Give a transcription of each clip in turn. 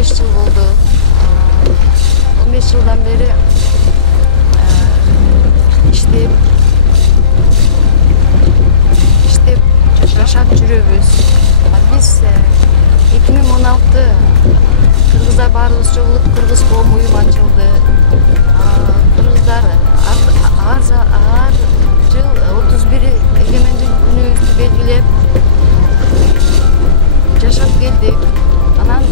15 жыл болду. 15 жылдан бeri иштеп жашап жүрөбүз. Биз 2016 кыргыздар баарыбыз чогулуп кыргыз коом уюм ачылды. Кыргыздар ар жыл 31 эгемендик күнүбүздү белгилеп жашап келдик. Анан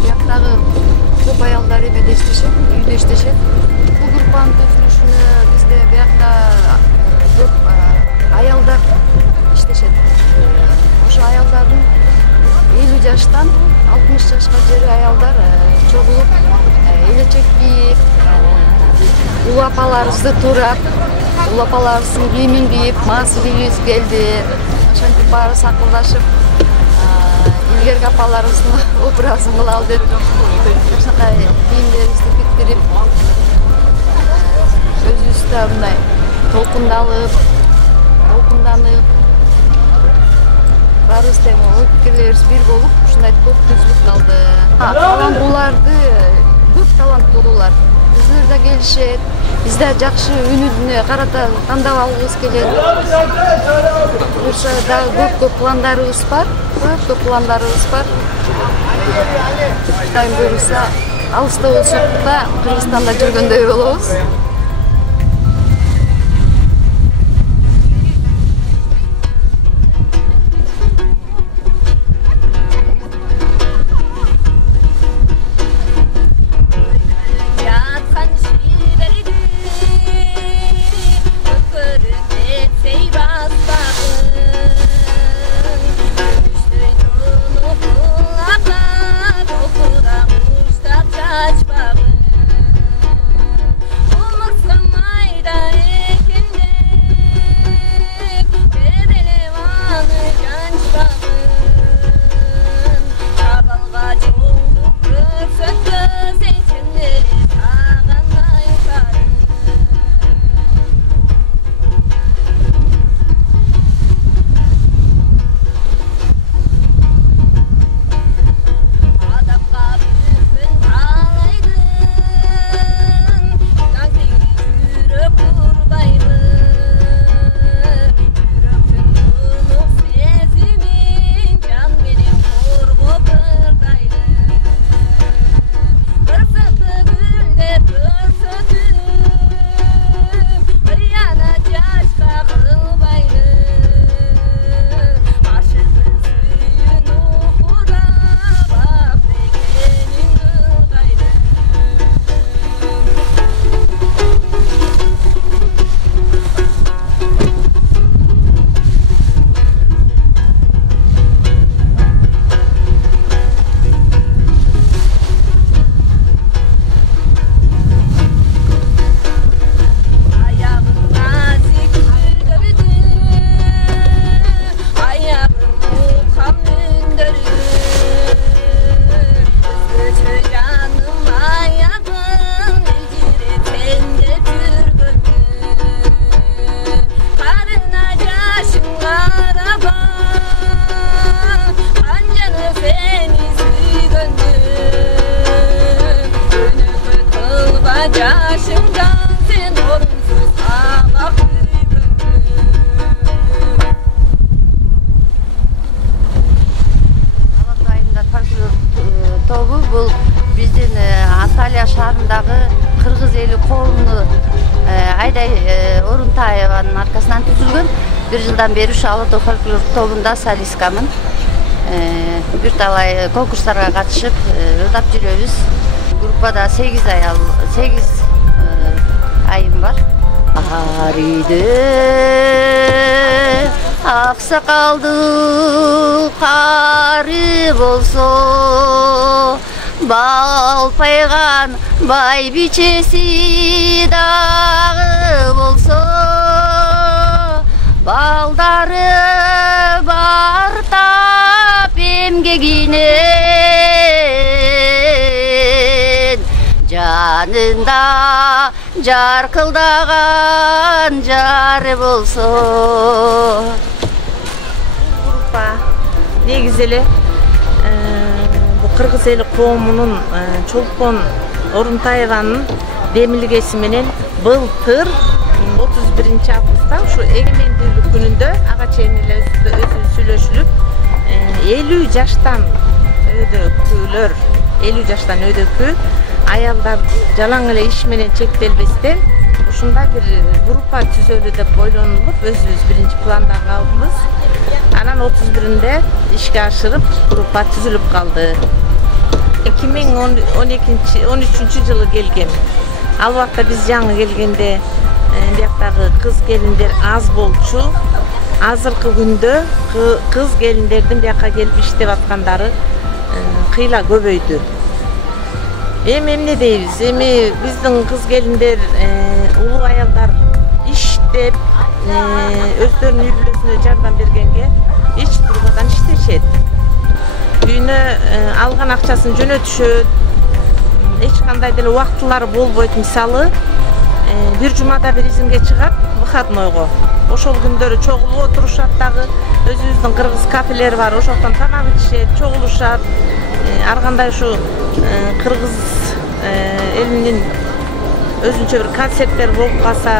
бияктагы көп аялдар эмеде иштешет, үйдө иштешет. Бул группанын түзүлүшүнө бизде биякта көп аялдар иштешет. Ошо аялдардын 50 жаштан 60 жашка жери аялдар чогулуп элечек кийип, улуу апаларыбызды туурап, улуу апаларыбыздын кийимин кийип, мас кийүүбүз келди. Ошентип баарыбыз акылдашып, илгерки апаларыбыздын образын кылалы деп ушундай кийимдерибизди тиктирип, өзүбүздө мындай толкунданып баарыбыз тең ой пикирлерибиз бир болуп ушундай топ түзүлүп калды. Таланттууларды көп таланттуулар биздерде келишет. Бизде жакшы үнүнө карата тандап алгыбыз келет. Ошо дагы көп пландарыбыз бар. Кудайым буйруса, алыста болсок да Кыргызстанда жүргөндөй болобуз. Кыргыз эли коомуну Айдай Орунтаеванын аркасынан түзүлгөн. Bir жылдан бери ушу Ала Тоо фольклор тобунда солисткамын. Бир талай конкурстарга катышып, ырдап жүрөбүз. Группада 8 айым бар. Ар үйдө аксакалды кары болсо, балпайган байбичеси дагы болсо, балдары бар тап эмгегинен, жанында жаркылдаган жары болсо. Группа негизи эле Кыргыз эли коомунун Чолпон Орунтаеванын демилгеси менен былтыр 31-августта ушу эгемендүүлүк күнүндө ага чейин эле өзү сүйлөшүлүп 50 жаштан өйдөкүлөр 50 жаштан өйдөкү аялдар жалаң эле иш менен чектелбестен ушундай бир группа түзөлү деп ойлонулуп өзүбүз биринчи планда калдыбыз. Анан 31-инде ишке ашырып группа түзүлүп калды. 2013-жылы келгем. Ал убакта биз жаңы келгенде бияктагы кыз келиндер аз болчу. Азыркы күндө кыз келиндердин бияка келип иштеп аткандары кыйла көбөйдү. Эми эмне дейбиз? Эми биздин кыз келиндер, улуу аялдар иштеп, өздөрүнүн үй бүлөсүнө жардам бергенге эч турбадан иштешет. Үйүнө алган акчасын жөнөтүшөт. Эч кандай деле убактылары болбойт. Мисалы, бир жумада бир изинге чыгат, выходнойго. Ошол күндөрү чогулуп отурушат дагы. Өзүбүздүн кыргыз кафелери бар, ошоктон тамак ичишет, чогулушат. Ар кандай ушу кыргыз элинин өзүнчө бир концерттер болуп калса,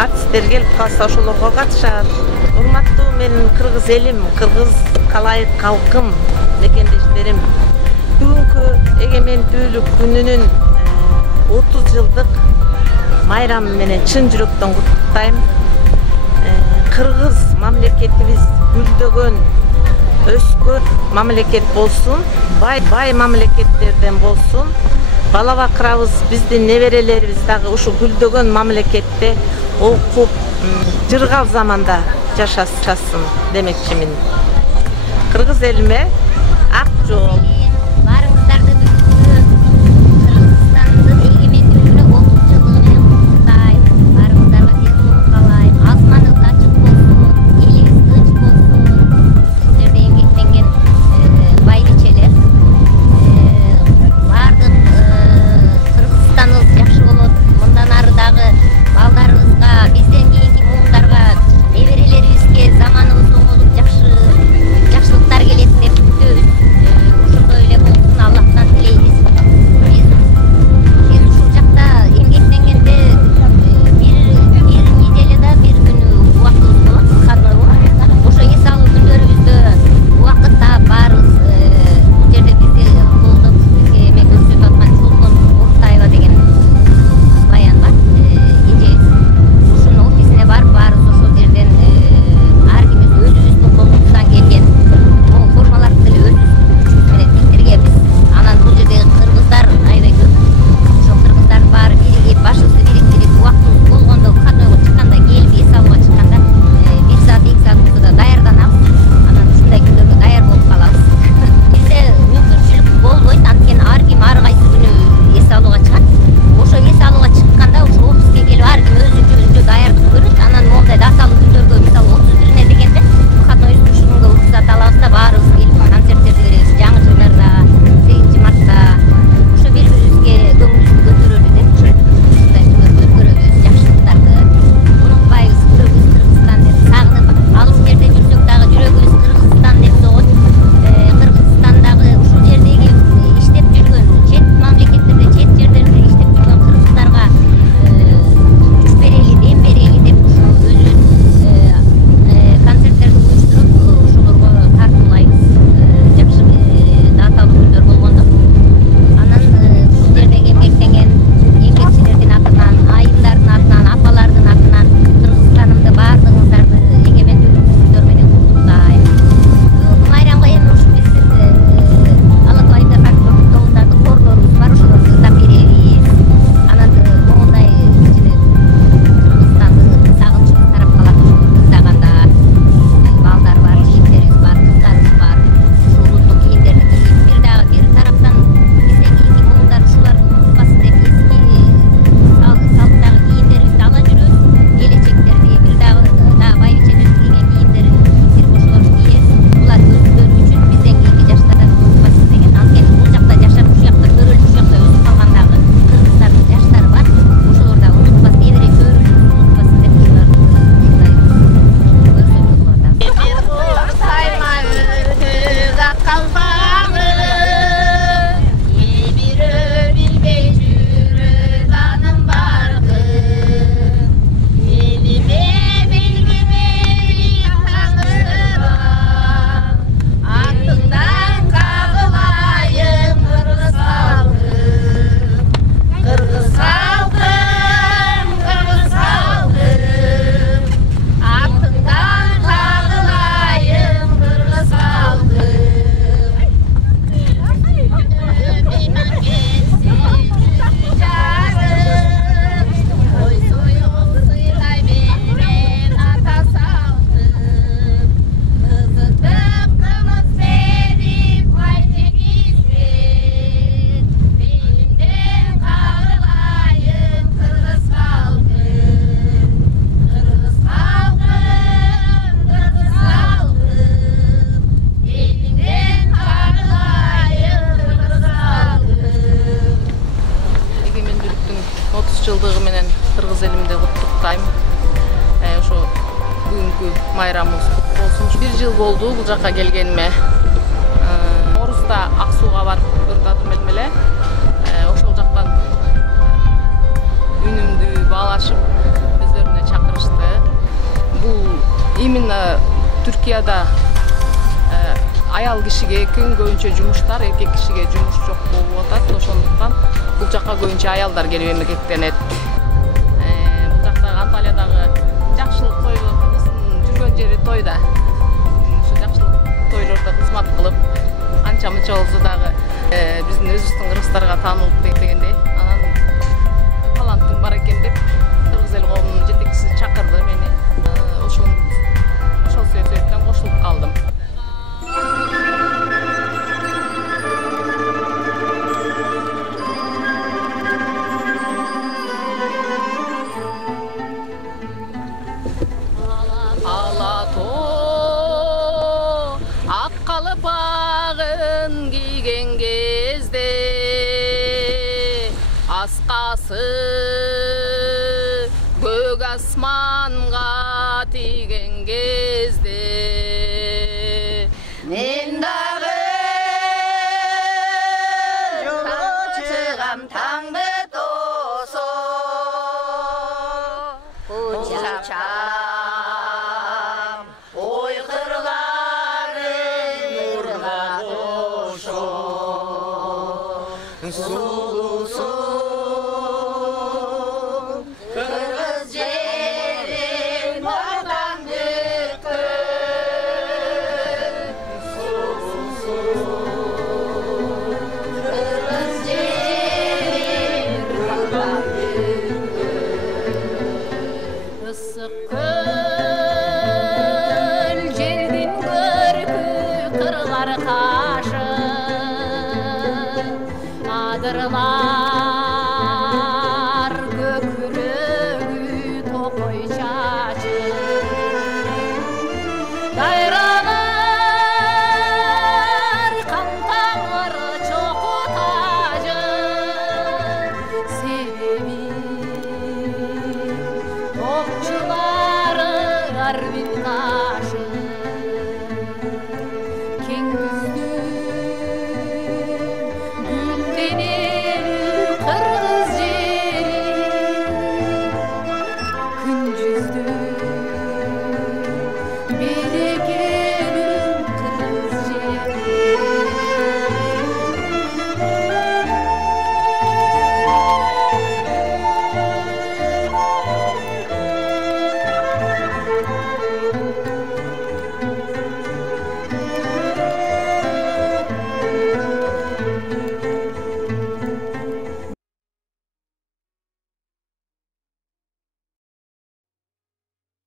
артисттер келип калса, ошолорго катышат. Урматтуу менин кыргыз элим, кыргыз калайык калкым, мекендештерим. Бүгүнкү эгемендүүлүк күнүнүн 30 жылдык майрамы менен чын жүрөктөн куттуктайм. Кыргыз мамлекетибиз гүлдөгөн, өскөн мамлекет болсун, бай мамлекеттерден болсун. Бала бакырабыз, биздин неберелерибиз дагы ушу гүлдөгөн мамлекетте окуп, жыргал заманда жашасын демекчимин. Кыргыз элиме ак жол. Барыңыздарды Кыргызстандын эгемендүүлүгүнө 30 жылдыгы менен куттуктайм. Барыңыздарга денсаулык каалайм. Асманыңыз ачык болсун, элиңиз тынч болсун. Сиздерде эмгектенген байбичелер бардык Кыргызстаныбыз жакшы болот. Мындан ары дагы балдарыбызга, бизден кийинки муундарга, неберелерибизге заманыбыз оңолуп жакшылыктар келет деп күтөбүз. Ушундай куттуктайм. Ошо бүгүнкү майрамыбыз куттуу болсун. 1 жыл болду бул жакка келгениме. Орус'та Аксууга барып көрдадым эле. Ошол жактан үнүмдү баалашып өздөрүнө чакырышты. Бул именно Түркияда аял кишиге көбүнчө жумуштар, эркек кишиге жумуш жок болуп атат. Ошондуктан бул жакка көбүнчө аялдар келип эмгектенет. Бул жакта Анталиядагы жакшылык тойлор, кыздын жүргөн жери тойда. Ошо жакшылык тойлордо кызмат кылып, анча мынча болсо дагы биздин өзүбүздүн кыргыздарга таанылып дегендей. Анан талантың бар экен деп кыргыз эл коомунун жетекчиси чакырды мени. Ошол себептен кошулуп калдым. Аскасы көк асманга тиген кезде мен дагы жолго чыгам таңды тосо кучачам ой кырларын нурга кошо Adırlar